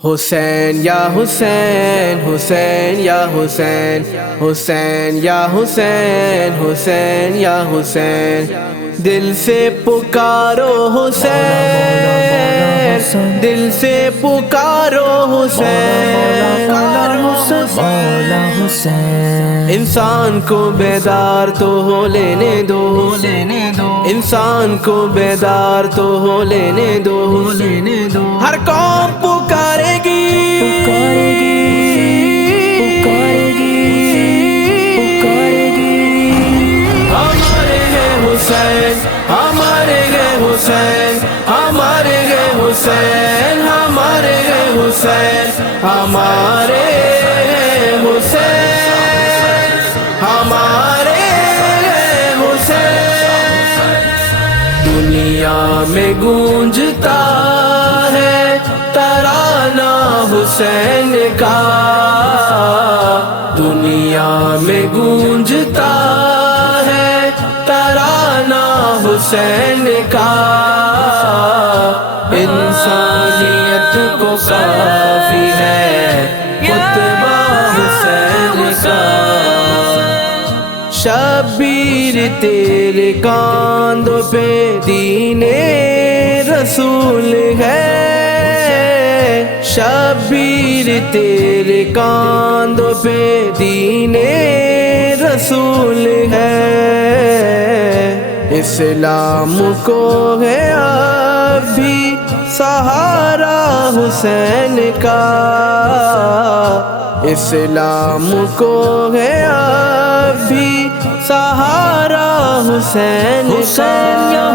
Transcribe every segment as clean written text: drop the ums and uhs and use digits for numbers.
حسین یا حسین، حسین یا حسین، حسین یا حسین، حسین یا حسین، دل سے پکارو حسین، دل سے پکارو حسین، انسان کو بیدار تو ہو لینے دو، انسان کو بیدار تو ہو لینے دو، ہر قوم پکارے گی، ہمارے ہیں حسین، ہمارے ہیں حسین، ہمارے ہیں حسین، ہمارے ہیں حسین، ہمارے ہیں حسین، ہمارے ہیں حسین، دنیا میں گونجتا ہے ترانہ حسین کا، دنیا میں گونجتا ہے ترانہ حسین کا، انسانیت کو کافی ہے خطبہ حسین کا، شبیر تیرے کاندھوں پہ دین رسول ہے، شبیر تیرے کاندھوں پہ دین رسول ہے، اسلام کو ہے اب بھی سہارا حسین کا، اسلام کو ہے اب بھی سہارا حسین کا،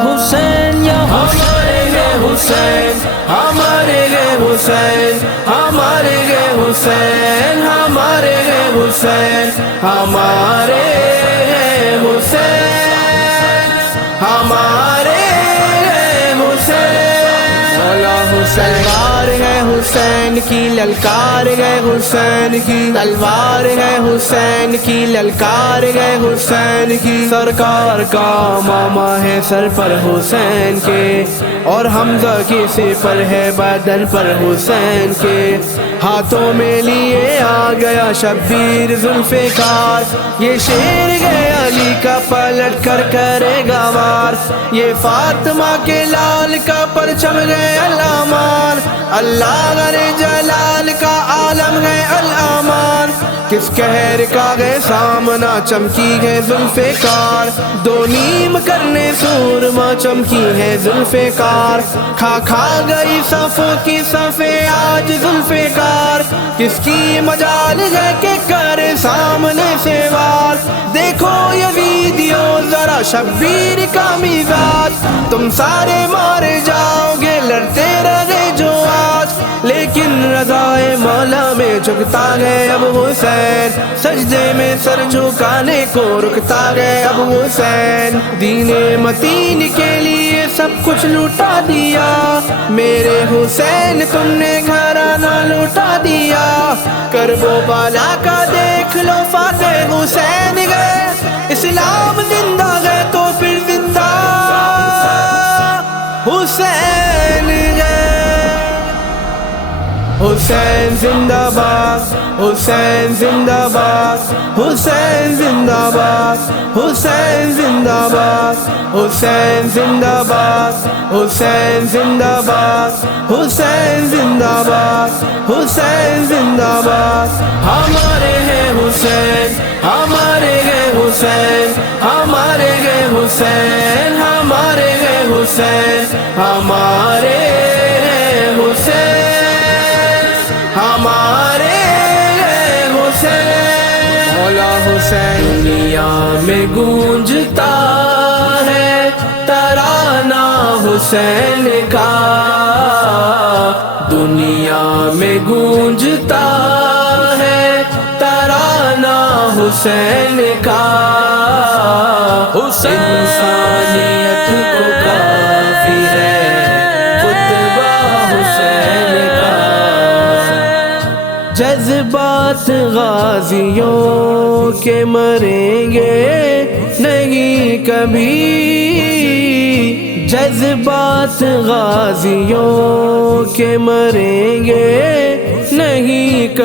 حسین یا ہمارے گئے حسین، ہمارے گئے حسین، ہمارے گئے حسین، ہمارے گئے حسین، ہمارے گئے حسین، ہمارے گئے حسین، مولا حسین ہے حسین کی للکار ہے، حسین کی تلوار ہے، حسین کی للکار ہے، حسین کی سرکار کا ماما ہے سر پر حسین کے، اور حمزہ کی سپر ہے بدن پر حسین کے، ہاتھوں میں لیے آ گیا شبیر ذوالفقار، یہ شیر گئے علی کا پلٹ کر کرے گا وار، یہ فاطمہ کے لال کا پرچم گئے الامان، اللہ غرِ جلال کا عالم ہے الامان، کس قہر کا ہے سامنا چمکی ہے ذوالفقار، دو نیم کرنے سورما چمکی ہے ذوالفقار، کھا گئی صفوں کی صفیں آج ذوالفقار، کس کی مجال ہے کہ کرے سامنے سے وار، دیکھو یہ ویڈیو ذرا شبیر کا مزاج، تم سارے مارے جاؤ گے لڑتے رہے جو آج، لیکن رضائے مولا میں جھکتا ہے اب حسین، سجدے میں سر جھکانے کو رکتا ہے اب حسین، دین متین کے لیے سب کچھ لوٹا دیا، میرے حسین تم نے گھرانہ لوٹا دیا، کرب و بالا کا دیکھ لو فاتح حسین گئے، اسلام زندہ گئے تو پھر زندہ حسین گئے، حسین زندہ باد، حسین زندہ باد، حسین زندہ باد، حسین زندہ باد، حسین زندہ باد، حسین زندہ باد، حسین زندہ باد، حسین زندہ باد، ہمارے ہیں حسین، ہمارے ہیں حسین، ہمارے ہیں حسین، ہمارے ہیں حسین، ہمارے ہیں حسین، ہمارے حسین، مولا حسین، دنیا میں گونجتا ہے ترانہ حسین کا، دنیا میں گونجتا ہے ترانہ حسین کا، انسانیت کو کافی ہے خطبہ حسین کا، جذبات غازیوں کے مریں گے نہیں کبھی، جذبات غازیوں کے مریں گے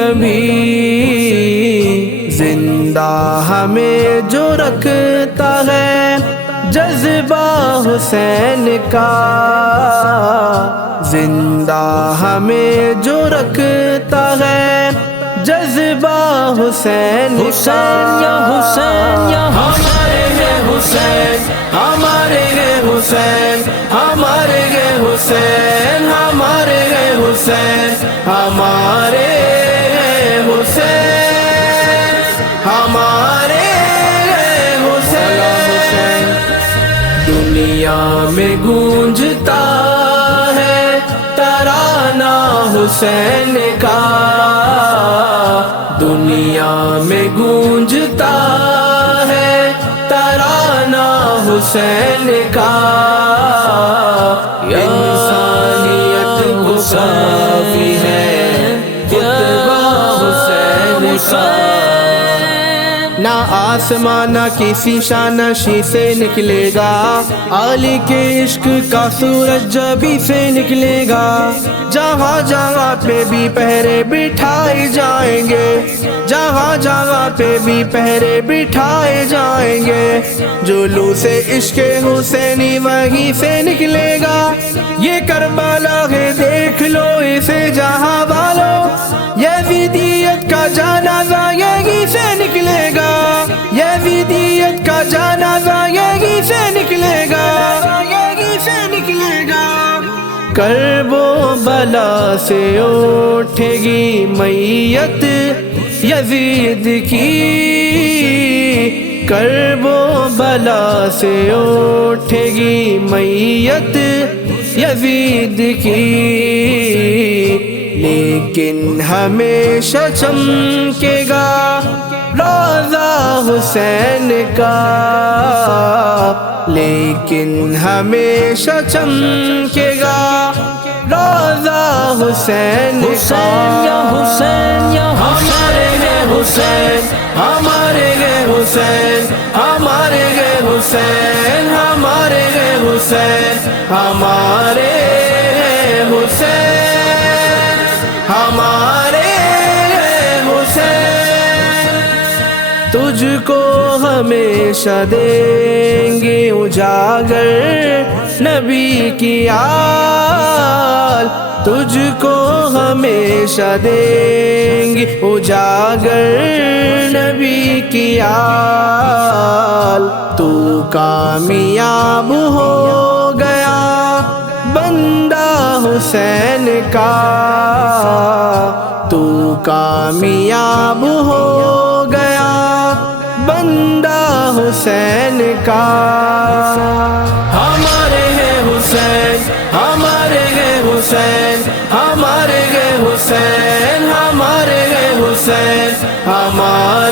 کبھی زندہ ہمیں جو رکھتا ہے جذبہ حسین کا، زندہ ہمیں جو رکھتا ہے جذبہ حسین کا۔ یا حسین یا ہمارے ہیں حسین، ہمارے ہیں حسین، ہمارے ہیں حسین، ہمارے ہیں حسین، ہمارے ہیں حسین، ہمارے ہیں حسین۔ دنیا میں گونجتا ہے ترانہ حسین کا، دنیا میں گونجتا ہے ترانہ حسین کا، انسانیت کو کافی ہے خطبہ حسین کا۔ نہ آسمان نہ کسی شانشی سے نکلے گا، علی کے عشق کا سورج جبھی سے نکلے گا، جہاں جہاں پہ بھی پہرے بٹھائے جائیں گے، جہاں جہاں پہ بھی پہرے بٹھائے جائیں گے، جلوس عشق حسینی وہیں سے نکلے گا۔ یہ کربلا ہے دیکھ لو اسے جہاں والو، یزیدیت کا جنازہ یہیں سے نکلے گا، یزیدیت کا جنازہ یہیں سے نکلے گا، یہیں سے نکلے گا۔ کرب و بلا سے اٹھے گی میت یزید کی، کرب و بلا سے اٹھے گی میت یزید کی، لیکن ہمیشہ چمکے گا روضہ حسین کا، لیکن ہمیشہ چمکے گا روضہ حسین کا۔ یا حسین یا ہمارے ہیں حسین، ہمارے ہیں حسین، ہمارے ہیں حسین، ہمارے ہیں حسین، ہمارے ہیں حسین، ہمارے ہیں حسین۔ تجھ کو ہمیشہ دیں گے اجاگر نبی کی آل، تجھ کو ہمیشہ دیں گے اجاگر نبی کی آل، تو کامیاب ہو گیا بندہ حسین کا، تو کامیاب ہو گیا بندہ حسین کا۔ ہمارے ہیں حسین، ہمارے ہیں حسین، ہمارے ہیں حسین، ہمارے ہیں حسین، ہمارے